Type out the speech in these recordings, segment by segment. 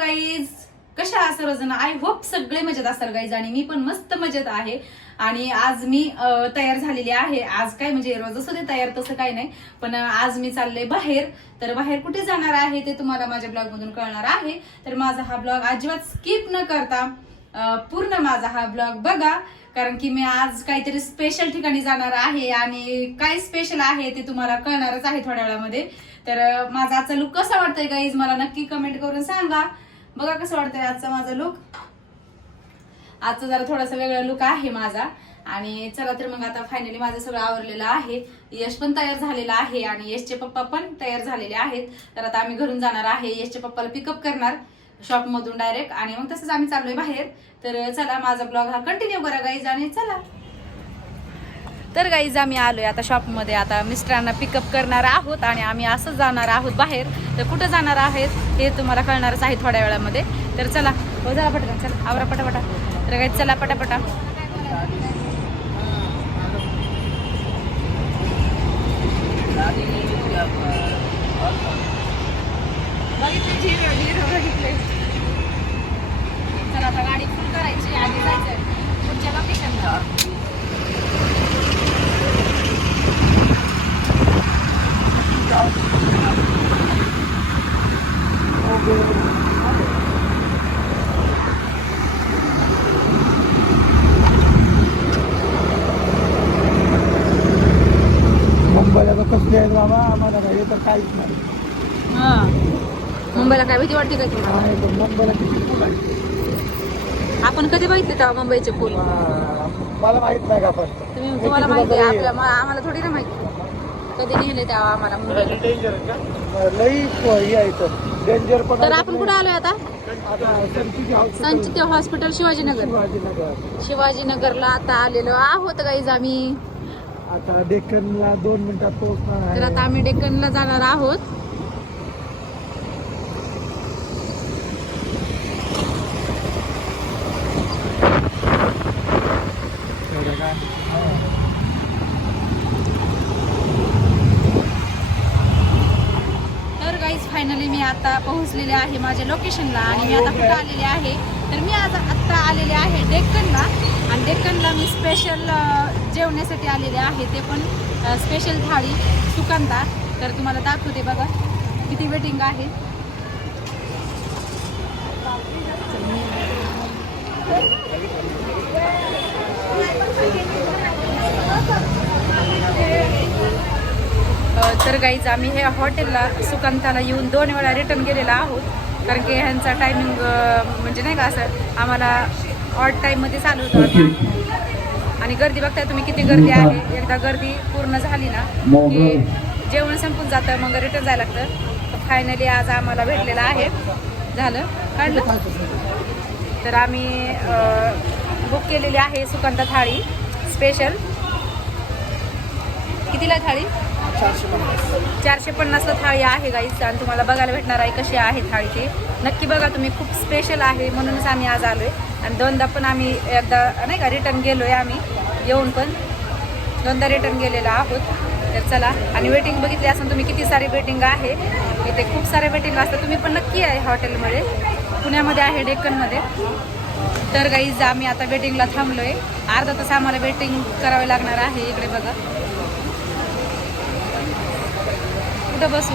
Guys कशा आहात सर्वजण आय होप सगळे मजेत असाल गाईज आणि मी पण मस्त मजेत आहे. आणि आज मी तयार झालेली आहे. आज काय म्हणजे रोज असं ते तयार तसं काही नाही पण आज मी चालले बाहेर. तर बाहेर कुठे जाणार आहे ते तुम्हाला माझ्या ब्लॉग मधून कळणार आहे. तर माझा हा ब्लॉग अजिबात स्किप न करता पूर्ण माझा हा ब्लॉग बघा. कारण की मी आज काहीतरी स्पेशल ठिकाणी जाणार आहे आणि काय स्पेशल आहे ते तुम्हाला कळणारच आहे थोड्या वेळामध्ये. तर माझा आजचा लुक कसा वाटतोय गाईज मला नक्की कमेंट करून सांगा. बघा कसं वाटतंय आजचा माझा लुक आजचा जरा थोडासा वेगळा लुक आहे माझा. आणि चला तर मग आता फायनली माझं सगळं आवरलेलं आहे. यश पण तयार झालेला आहे आणि यशचे पप्पा पण तयार झालेले आहेत. तर आता आम्ही घरून जाणार आहे. यशच्या पप्पाला पिकअप करणार शॉप मधून डायरेक्ट आणि मग तसंच आम्ही चाललोय बाहेर. तर चला माझा ब्लॉग हा कंटिन्यू करा गाईज आणि चला. तर गाईज आम्ही आलोय आता शॉपमध्ये आता मिस्टरांना पिकअप करणार आहोत आणि आम्ही असंच जाणार आहोत बाहेर. तर कुठं जाणार आहेत हे तुम्हाला कळणारच आहे थोड्या वेळामध्ये. तर चला हो चला पटकन चला. आवरा पटापटा. तर गाईज चला पटापटा. चला आता गाडी फुल करायची आधी जायचं पुढच्या लोकेशनला मुंबईला तर कसले आहेत बाबा आम्हाला काही तर काहीच नाही हा मुंबईला काय भीती वाटते का तुम्हाला आपण कधी बघितले तेव्हा मुंबईचे हा, मला माहीत नाही का पण. तुम्ही तुम्हाला माहिती आहे आपल्या आम्हाला थोडी ना माहिती. कधी नेले तेव्हा आम्हाला हे डेंजर पण तर. आपण कुठे आलोय आता? संचित हॉस्पिटल शिवाजीनगर. शिवाजीनगर. शिवाजीनगरला आता आलेलो आहोत गाईज आम्ही. आता डेक्कनला दोन मिनिटात पोहोचणार तर आता आम्ही डेक्कनला जाणार आहोत. गाईज फायनली मी आता पोहोचलेले आहे माझ्या लोकेशनला आणि मी आता कुठं आलेले आहे. तर मी आज आत्ता आलेले आहे डेक्कनला. आणि डेक्कनला मी स्पेशल जेवण्यासाठी आलेले आहे. ते पण स्पेशल थाळी सुकांता तर तुम्हाला दाखवते बघा किती वेटिंग आहे. तर गाईज आम्ही हे हॉटेलला सुकांताला येऊन दोन वेळा रिटर्न गेलेला आहोत. कारण की ह्यांचा टायमिंग म्हणजे नाही का असं आम्हाला ऑड टाईममध्ये चालू होतं. आणि गर्दी बघताय तुम्ही किती गर्दी आहे. एकदा गर्दी पूर्ण झाली ना की जेवण संपून जातं मग रिटर्न जायला लागतं. तर फायनली आज आम्हाला भेटलेलं आहे. झालं? काढलं? तर आम्ही बुक केलेली आहे सुकांता थाळी. स्पेशल कितीला थाळी? चारशे पन्नासला थाळी आहे गाईस आणि तुम्हाला बघायला भेटणार आहे कशी आहे थाळी ती नक्की बघा तुम्ही खूप स्पेशल आहे म्हणूनच आम्ही आज आलो आहे आणि दोनदा पण आम्ही एकदा नाही का रिटर्न गेलो आहे आम्ही येऊन पण. दोनदा रिटर्न गेलेलो आहोत. तर चला आणि वेटिंग बघितली असं तुम्ही किती सारी वेटिंग आहे. इथे खूप सारे वेटिंग असतात. तुम्ही पण नक्की आहे हॉटेलमध्ये पुण्यामध्ये आहे डेक्कनमध्ये. तर गाईज आम्ही आता वेटिंगला थांबलो आहे अर्धा तास आम्हाला वेटिंग करावे लागणार आहे. इकडे बघा. कुठं बसू.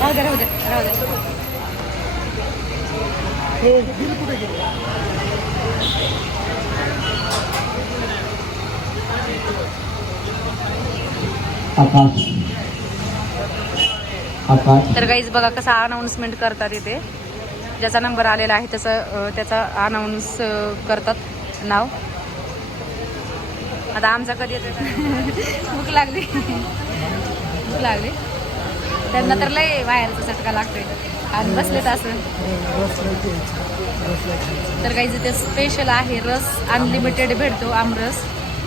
राहू दे राहू दे. राहू तर गाईज बघा कसा अनाऊन्समेंट करतात इथे. ज्याचा नंबर आलेला आहे अं, त्याचा अनाऊन्स करतात नाव. आता आमचा कधी येतो भूक लागली. भूक लागली. त्यांना तर लय बाहेरचा चटका लागतोय. आणि बसलेत असं. तर काही जिथे स्पेशल आहे रस अनलिमिटेड भेटतो आमरस.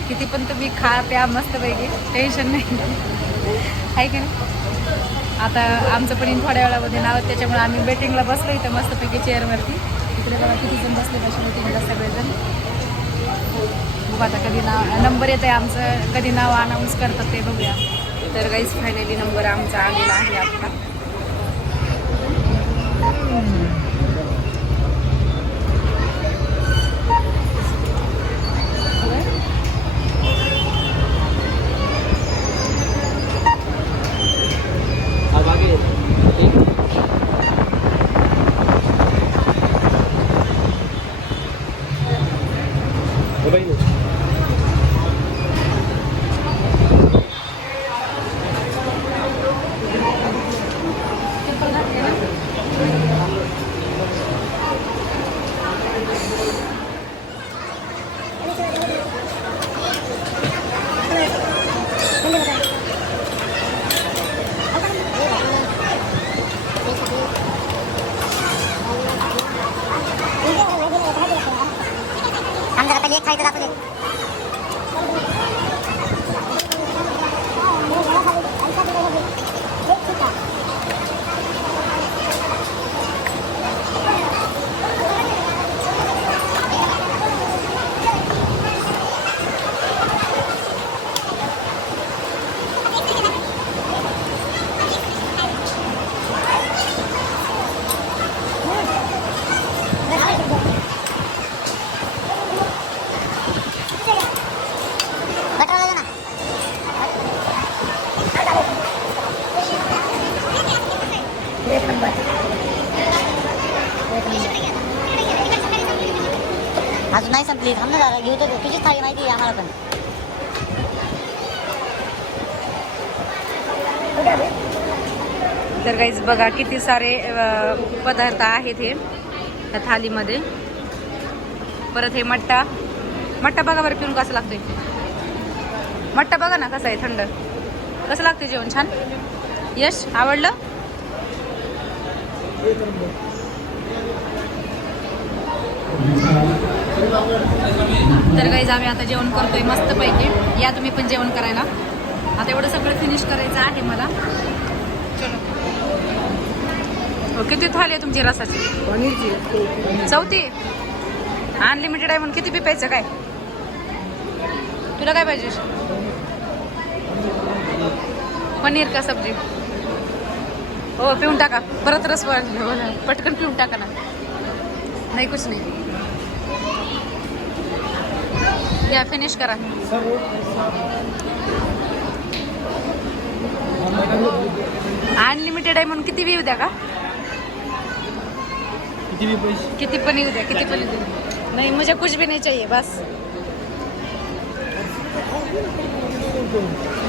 किती पण तुम्ही खा प्या मस्तपैकी टेन्शन नाही. आहे की नाही? आता आमचं पण थोड्या वेळामध्ये नाव त्याच्यामुळे आम्ही बेटिंगला बसलो इथं मस्तपैकी चेअरवरती इकडे बघा किती जण बसले कशा बेटिंगला सगळेजण. बघू आता कधी नाव नंबर येत आहे आमचं. कधी नाव अनाऊन्स करतात ते बघूया. तर काहीच फायनली नंबर आमचा आलेला आहे आपला. अजून नाही संपली थांब ना जरा घेऊ तर तुझीच थाळी माहिती आहे आम्हाला पण तर काहीच बघा किती सारे पदार्थ आहेत हे त्या थालीमध्ये. परत हे मट्टा. मट्टा बघा बरं पिऊन कसं लागतोय. मट्टा बघा ना कसं आहे थंड. कसं लागते जेवण छान? यश आवडलं? तर काही आम्ही आता जेवण करतोय मस्त पैकी या तुम्ही पण जेवण करायला. आता एवढं सगळं फिनिश करायचं आहे मला. चलो. हो, किती थाली आहे तुमची रसाची? चौथी. अनलिमिटेड आहे म्हणून किती बी प्यायचं काय? तुला काय पाहिजे? पनीर का सब्जी? हो पिऊन टाका. परत रस पटकन पिऊन टाका ना. नाही कुछ नाही. या फिनिश करा. अनलिमिटेड आहे म्हणून किती बी येऊ द्या का? किती पण येऊ द्या किती पण येऊ द्या. नाही मुझे कुछ भी नहीं चाहिए बस.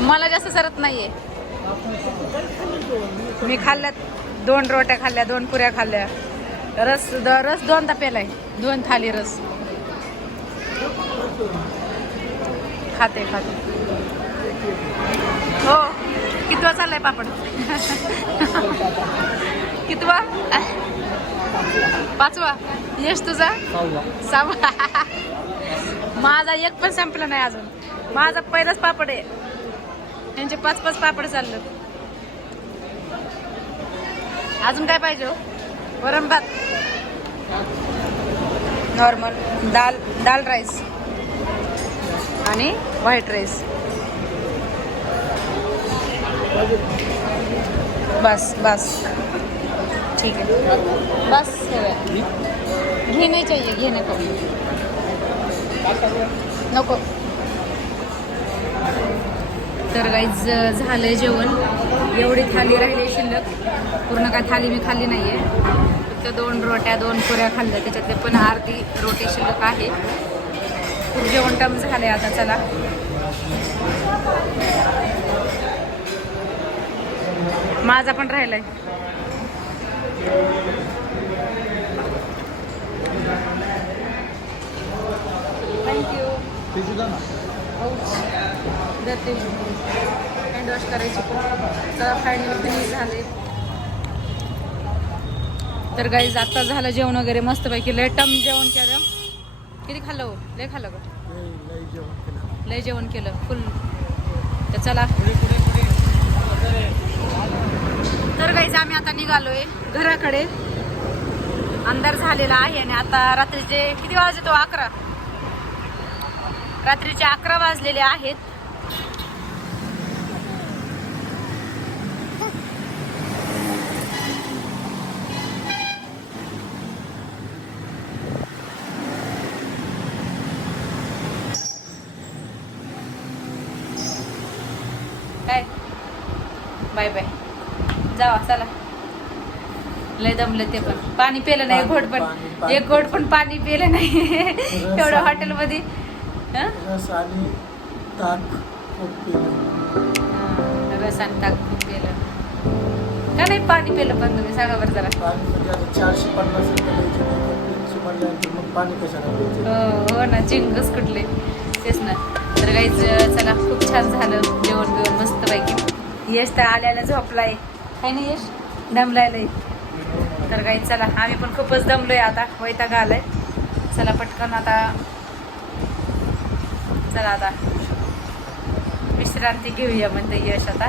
मला जास्त सरत नाहीये. मी खाल्ल्यात दोन रोट्या खाल्ल्या दोन पुऱ्या खाल्ल्या. रस द रस दोनदा पेलाय दोन थाली रस. खाते खाते. हो कितवा चाललाय पापड? कितवा? पाचवा. यश तुझा? सहावा. माझा एक पण संपला नाही अजून. माझा पहिलाच पापड आहे. त्यांचे पाच पाच पापड चालले अजून काय पाहिजे हो? वरण भात. नॉर्मल. दाल दाल राईस. आणि व्हाईट राईस. बस बस. ठीक है बस घी नहीं चाहिए घी नको. नको. तर काहीच झालं जेवण. एवढी थाली राहिली शिल्लक. पूर्ण काय थाली मी खाल्ली आहे फक्त दोन रोट्या दोन पुऱ्या खाल्ल्या. त्याच्यातले पण अर्धी रोटी शिल्लक आहे. खूप जेवण टम झाले आता चला. माझा पण राहिलाय. थँक्यू जाते हँड करायची चला फायनल फिनिश झाले. तर गाईज आता झालं जेवण वगैरे. मस्तपैकी लय टम जेवण केलं. किती खाल्लं हो? लय खाल्लं ग लय जेवण केलं. फुल. तर चला. तर गाईज आम्ही आता निघालोय घराकडे. अंधार झालेला आहे आणि आता रात्रीचे किती वाजतो? अकरा. रात्रीचे अकरा वाजलेले आहेत काय बाय बाय. जावा चला. लय दमलं ते पण. पाणी पिलं नाही घोट पण. एक घोट पण पाणी पिलं नाही. एवढं हॉटेलमध्ये? रस आणि ताक खूप पिलं. का नाही पाणी पिलं पण तुम्ही? सांगा बरं जरा. चारशे पन्नास रुपये हो हो ना. चिंगच कुठले. तेच ना. तर काहीच चला खूप छान झालं. जेवण बिवण मस्त पैकी यश तर आल्याला झोपलाय. काय नाही यश दमलायलाय. तर काही चला आम्ही पण खूपच दमलोय आता. वैताग आलाय. चला पटकन आता. चला आता. विश्रांती घेऊया म्हणते यश आता.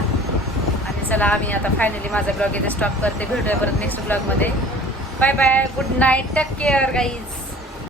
आणि चला आम्ही आता फायनली माझा ब्लॉग इथे स्टॉप करते. भेटूया परत नेक्स्ट ब्लॉगमध्ये bye bye good night take care guys